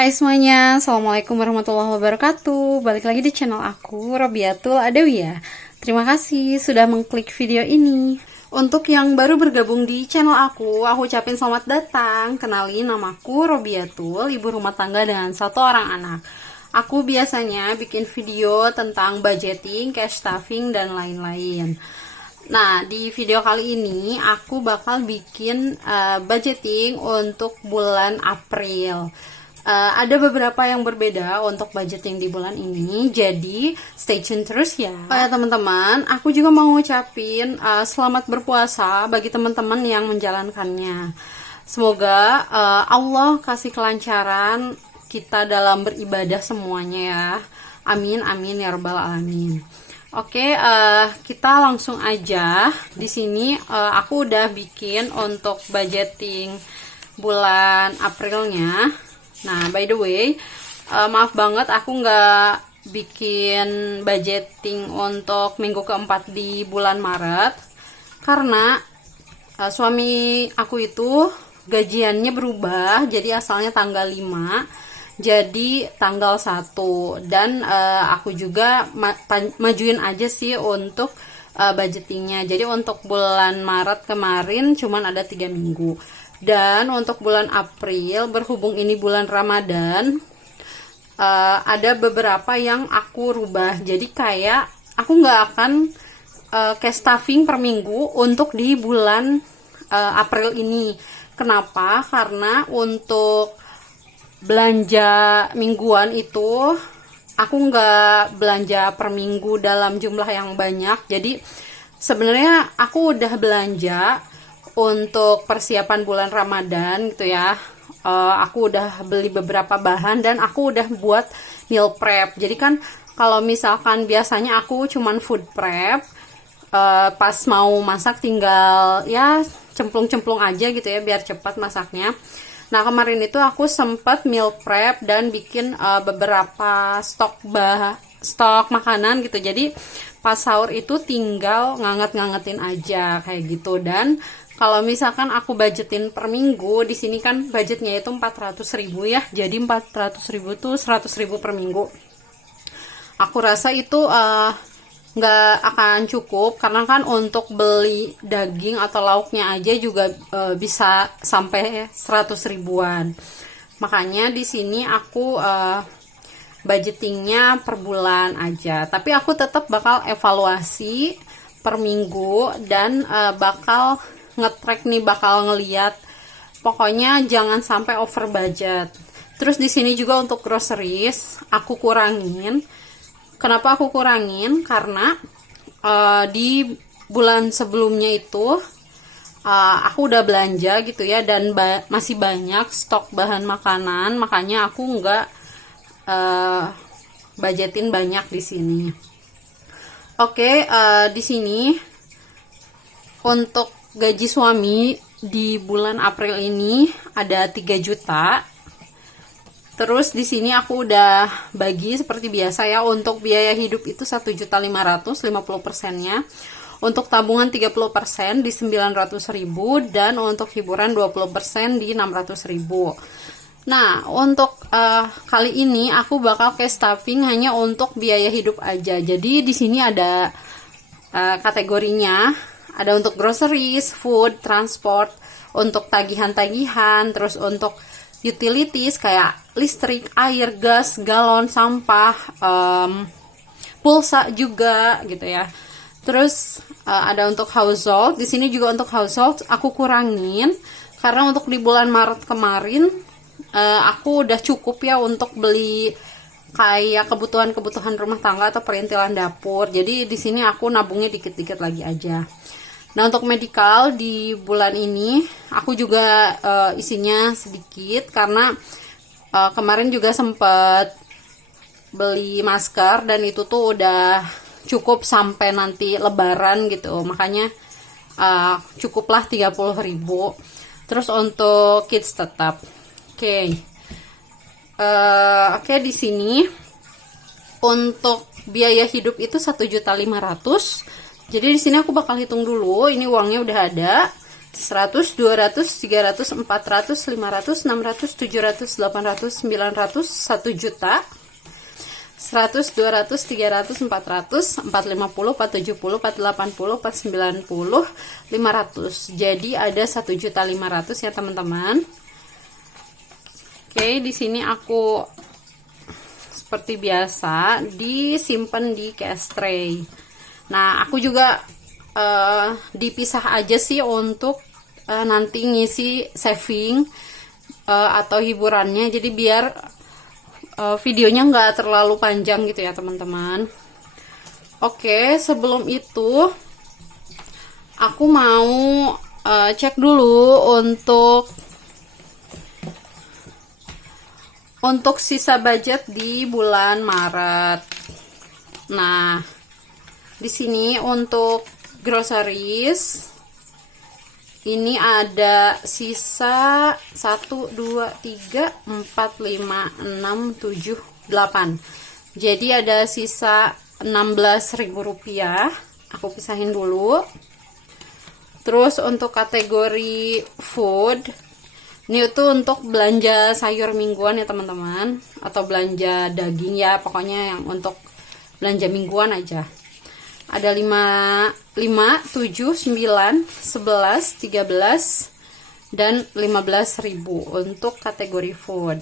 Hai semuanya, Assalamualaikum warahmatullahi wabarakatuh. Balik lagi di channel aku, Robiatul Adawiyah. Terima kasih sudah mengklik video ini. Untuk yang baru bergabung di channel aku ucapin selamat datang. Kenalin, namaku Robiatul, ibu rumah tangga dengan 1 orang anak. Aku biasanya bikin video tentang budgeting, cash stuffing, dan lain-lain. Nah, di video kali ini aku bakal bikin budgeting untuk bulan April. Ada beberapa yang berbeda untuk budgeting di bulan ini, jadi stay tune terus ya. Oh ya teman-teman, aku juga mau ngucapin selamat berpuasa bagi teman-teman yang menjalankannya. Semoga Allah kasih kelancaran kita dalam beribadah semuanya ya. Amin amin ya rabbal alamin. Oke, kita langsung aja. Di sini aku udah bikin untuk budgeting bulan Aprilnya. Nah, by the way, maaf banget aku nggak bikin budgeting untuk minggu keempat di bulan Maret karena suami aku itu gajiannya berubah, jadi asalnya tanggal 5 jadi tanggal 1, dan aku juga majuin aja sih untuk budgetingnya. Jadi untuk bulan Maret kemarin cuman ada 3 minggu. Dan untuk bulan April, berhubung ini bulan Ramadan, ada beberapa yang aku rubah. Jadi kayak aku nggak akan cash stuffing per minggu untuk di bulan April ini. Kenapa? Karena untuk belanja mingguan itu aku nggak belanja per minggu dalam jumlah yang banyak. Jadi sebenarnya aku udah belanja untuk persiapan bulan Ramadan gitu ya. Aku udah beli beberapa bahan dan aku udah buat meal prep. Jadi kan kalau misalkan biasanya aku cuman food prep, pas mau masak tinggal ya cemplung-cemplung aja gitu ya biar cepat masaknya. Nah, kemarin itu aku sempat meal prep dan bikin beberapa stok makanan gitu. Jadi pas sahur itu tinggal nganget-ngangetin aja kayak gitu. Dan kalau misalkan aku budgetin per minggu, di sini kan budgetnya itu 400.000 ya. Jadi 400.000 tuh 100.000 per minggu. Aku rasa itu nggak akan cukup karena kan untuk beli daging atau lauknya aja juga bisa sampai 100 ribuan. Makanya di sini aku budgetingnya per bulan aja. Tapi aku tetap bakal evaluasi per minggu dan bakal nge-track nih, bakal ngeliat. Pokoknya jangan sampai over budget. Terus di sini juga untuk groceries aku kurangin. Kenapa aku kurangin? Karena di bulan sebelumnya itu aku udah belanja gitu ya, dan masih banyak stok bahan makanan, makanya aku nggak budgetin banyak di sini. Oke, di sini untuk gaji suami di bulan April ini ada 3 juta. Terus di sini aku udah bagi seperti biasa ya, untuk biaya hidup itu 1.500.000, 50%-nya. Untuk tabungan 30% di 900.000, dan untuk hiburan 20% di 600.000. Nah, untuk kali ini aku bakal cash stuffing hanya untuk biaya hidup aja. Jadi di sini ada kategorinya, ada untuk groceries, food, transport, untuk tagihan-tagihan, terus untuk utilities kayak listrik, air, gas, galon, sampah, pulsa juga gitu ya. Terus ada untuk household. Di sini juga untuk household aku kurangin karena untuk di bulan Maret kemarin aku udah cukup ya untuk beli kayak kebutuhan rumah tangga atau perintilan dapur. Jadi di sini aku nabungnya dikit-dikit lagi aja. Nah, untuk medical di bulan ini aku juga isinya sedikit karena kemarin juga sempat beli masker dan itu tuh udah cukup sampai nanti lebaran gitu. Makanya cukuplah 30.000. Terus untuk kids tetap. Oke, di sini untuk biaya hidup itu 1.500.000. Jadi di sini aku bakal hitung dulu, ini uangnya udah ada. 100, 200, 300, 400, 500, 600, 700, 800, 900, 1 juta. 100, 200, 300, 400, 450, 470, 480, 490, 500. Jadi ada 1.500.000 ya teman-teman. Oke, di sini aku seperti biasa disimpan di cash tray. Nah, aku juga dipisah aja sih untuk nanti ngisi saving atau hiburannya. Jadi biar videonya nggak terlalu panjang gitu ya teman-teman. Oke, sebelum itu aku mau cek dulu untuk sisa budget di bulan Maret. Nah, di sini untuk groceries ini ada sisa 1, 2, 3, 4, 5, 6, 7, 8. Jadi ada sisa Rp16.000. Aku pisahin dulu. Terus untuk kategori food, ini tuh untuk belanja sayur mingguan ya teman-teman, atau belanja daging ya, pokoknya yang untuk belanja mingguan aja. Ada 5, 7, 9, 11, 13, dan 15.000 untuk kategori food.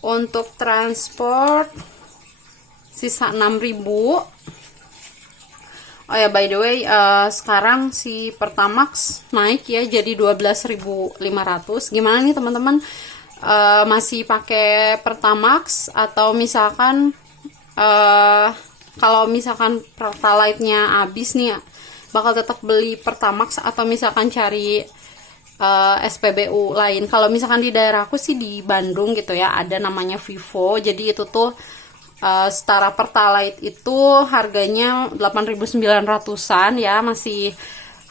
Untuk transport sisa 6.000. Oh ya, by the way, sekarang si Pertamax naik ya jadi 12.500. Gimana nih teman-teman? Masih pakai Pertamax atau misalkan kalau misalkan Pertalite-nya habis nih, bakal tetap beli Pertamax atau misalkan cari SPBU lain. Kalau misalkan di daerahku sih di Bandung gitu ya, ada namanya Vivo. Jadi itu tuh setara Pertalite itu harganya 8.900-an ya, masih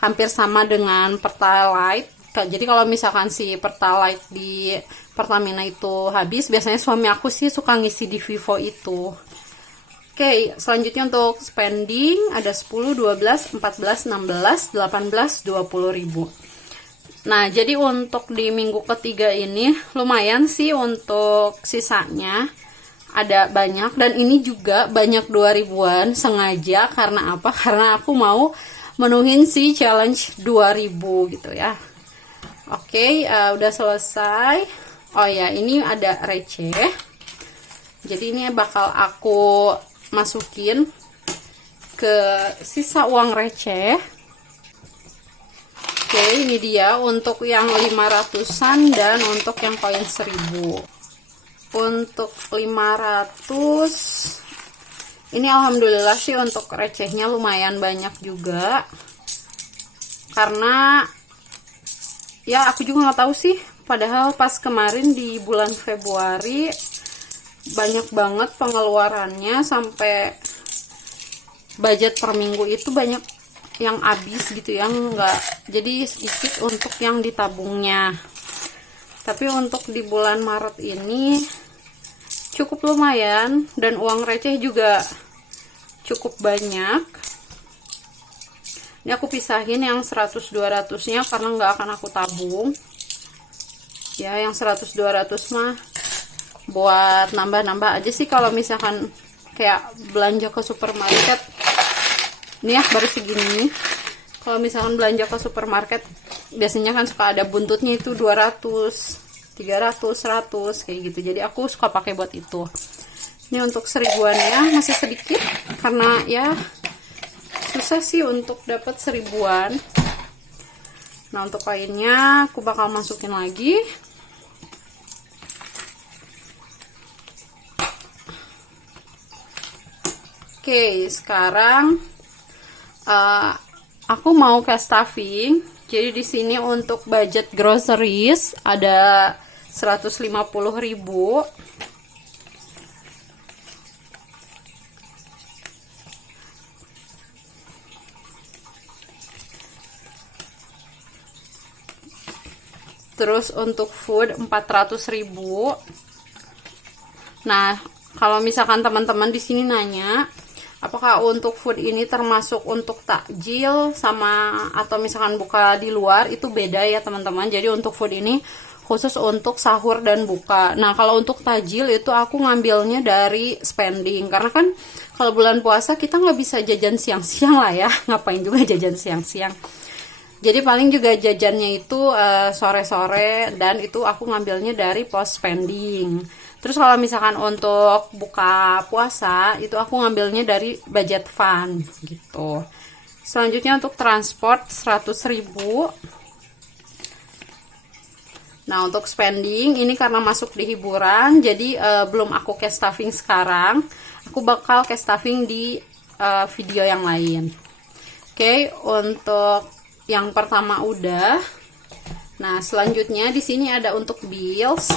hampir sama dengan Pertalite. Jadi kalau misalkan si Pertalite di Pertamina itu habis, biasanya suami aku sih suka ngisi di Vivo itu. Oke, selanjutnya untuk spending ada 10, 12, 14, 16, 18, 20 ribu. Nah, jadi untuk di minggu ketiga ini lumayan sih untuk sisanya. Ada banyak, dan ini juga banyak 2000-an sengaja. Karena apa? Karena aku mau menuhin si challenge 2000 gitu ya. Oke, udah selesai. Oh ya, ini ada receh. Jadi ini bakal aku masukin ke sisa uang receh. Oke, ini dia untuk yang 500-an dan untuk yang koin 1000. Untuk 500 ini alhamdulillah sih untuk recehnya lumayan banyak juga, karena ya aku juga nggak tahu sih, padahal pas kemarin di bulan Februari banyak banget pengeluarannya, sampai budget per minggu itu banyak yang habis gitu, yang enggak, jadi sedikit untuk yang ditabungnya. Tapi untuk di bulan Maret ini cukup lumayan, dan uang receh juga cukup banyak. Ini aku pisahin yang 100-200 nya karena nggak akan aku tabung ya. Yang 100-200 mah buat nambah-nambah aja sih, kalau misalkan kayak belanja ke supermarket. Ini ya baru segini. Kalau misalkan belanja ke supermarket biasanya kan suka ada buntutnya itu 200, 300, 100 kayak gitu. Jadi aku suka pakai buat itu. Ini untuk 1000-an masih sedikit karena ya susah sih untuk dapat 1000-an. Nah, untuk koinnya aku bakal masukin lagi. Oke, sekarang aku mau ke stuffing. Jadi di sini untuk budget groceries ada 150.000. Terus untuk food 400.000. Nah, kalau misalkan teman-teman di sini nanya, apakah untuk food ini termasuk untuk takjil sama atau misalkan buka di luar, itu beda ya teman-teman. Jadi untuk food ini khusus untuk sahur dan buka. Nah, kalau untuk tajil itu aku ngambilnya dari spending. Karena kan kalau bulan puasa kita nggak bisa jajan siang-siang lah ya. Ngapain juga jajan siang-siang. Jadi paling juga jajannya itu sore-sore, dan itu aku ngambilnya dari pos spending. Terus kalau misalkan untuk buka puasa, itu aku ngambilnya dari budget fund gitu. Selanjutnya untuk transport 100.000. Nah, untuk spending ini karena masuk di hiburan, jadi belum aku cash stuffing sekarang. Aku bakal cash stuffing di video yang lain. Oke, untuk yang pertama udah. Nah, selanjutnya di sini ada untuk bills.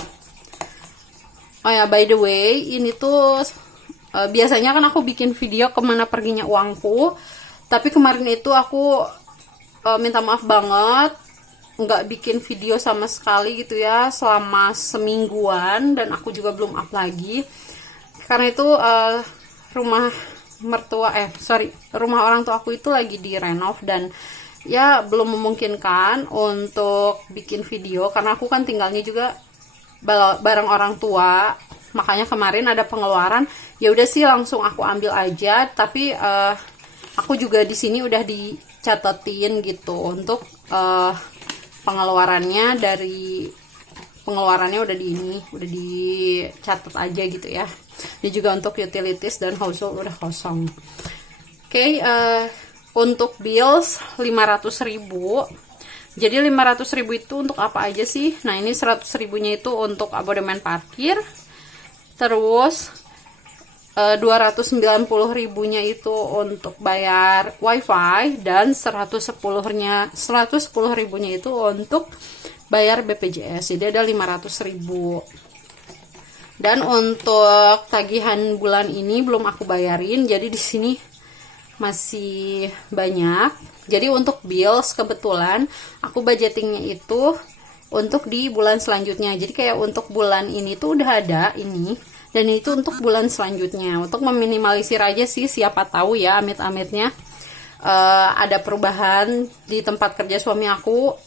Oh ya, by the way, ini tuh biasanya kan aku bikin video kemana perginya uangku. Tapi kemarin itu aku minta maaf banget, nggak bikin video sama sekali gitu ya selama semingguan, dan aku juga belum up lagi karena itu rumah orang tua aku itu lagi direnov, dan ya belum memungkinkan untuk bikin video karena aku kan tinggalnya juga bareng orang tua. Makanya kemarin ada pengeluaran, ya udah sih langsung aku ambil aja, tapi aku juga di sini udah dicatetin gitu untuk pengeluarannya udah dicatat aja gitu ya. Ini juga untuk utilities dan household udah kosong. Oke, untuk bills 500.000. Jadi 500.000 itu untuk apa aja sih? Nah, ini 100.000-nya itu untuk abodemen parkir. Terus 290.000-nya itu untuk bayar wifi, dan 110.000-nya itu untuk bayar BPJS. Jadi ada 500.000. Dan untuk tagihan bulan ini belum aku bayarin, jadi di sini masih banyak. Jadi untuk bills kebetulan aku budgetingnya itu untuk di bulan selanjutnya. Jadi kayak untuk bulan ini tuh udah ada ini, dan itu untuk bulan selanjutnya, untuk meminimalisir aja sih, siapa tahu ya amit-amitnya ada perubahan di tempat kerja suami aku,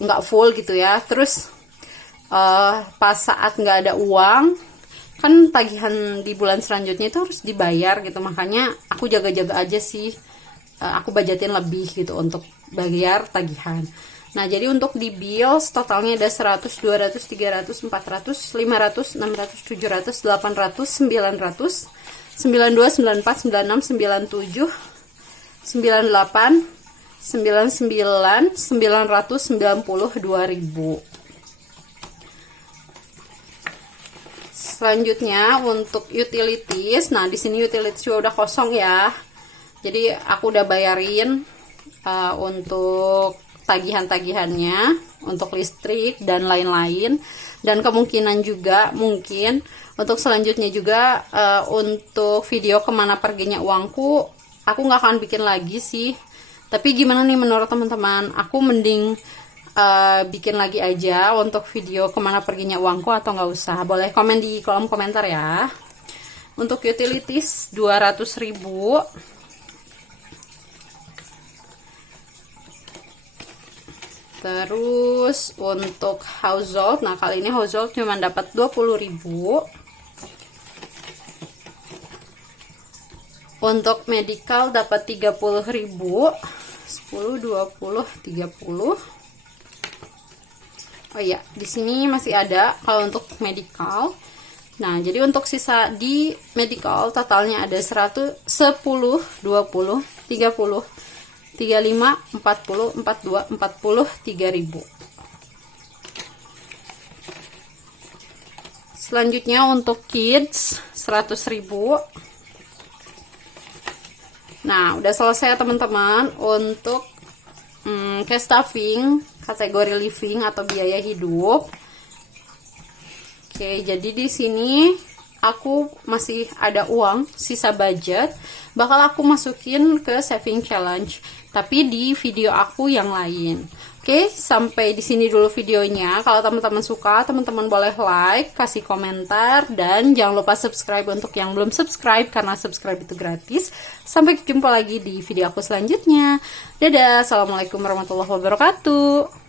nggak full gitu ya. Terus pas saat nggak ada uang, kan tagihan di bulan selanjutnya itu harus dibayar gitu. Makanya aku jaga-jaga aja sih, aku budgetin lebih gitu untuk bayar tagihan. Nah, jadi untuk di bills totalnya ada 100, 200, 300, 400, 500, 600, 700, 800, 900, 92, 94, 96, 97, 98, 99, 992.000. Selanjutnya untuk utilities. Nah, di sini utilities juga udah kosong ya. Jadi aku udah bayarin untuk tagihan-tagihannya, untuk listrik dan lain-lain. Dan kemungkinan juga mungkin untuk selanjutnya juga untuk video kemana perginya uangku, aku nggak akan bikin lagi sih. Tapi gimana nih menurut teman-teman? Aku mending bikin lagi aja untuk video kemana perginya uangku atau nggak usah? Boleh komen di kolom komentar ya. Untuk utilities 200.000. Terus untuk household, nah kali ini household cuma dapat 20.000. Untuk medical dapat 30.000. 10, 20, 30. Oh iya, di sini masih ada kalau untuk medical. Nah, jadi untuk sisa di medical totalnya ada 100, 10, 20, 30, 35, 40, 42, 40, 3.000. Selanjutnya untuk kids 100.000. Nah, udah selesai ya teman-teman untuk cash stuffing kategori living atau biaya hidup. Oke, jadi di sini aku masih ada uang sisa budget, bakal aku masukin ke saving challenge. tapi di video aku yang lain. Oke, sampai di sini dulu videonya. Kalau teman-teman suka, teman-teman boleh like, kasih komentar, dan jangan lupa subscribe untuk yang belum subscribe, karena subscribe itu gratis. Sampai jumpa lagi di video aku selanjutnya. Dadah, assalamualaikum warahmatullahi wabarakatuh.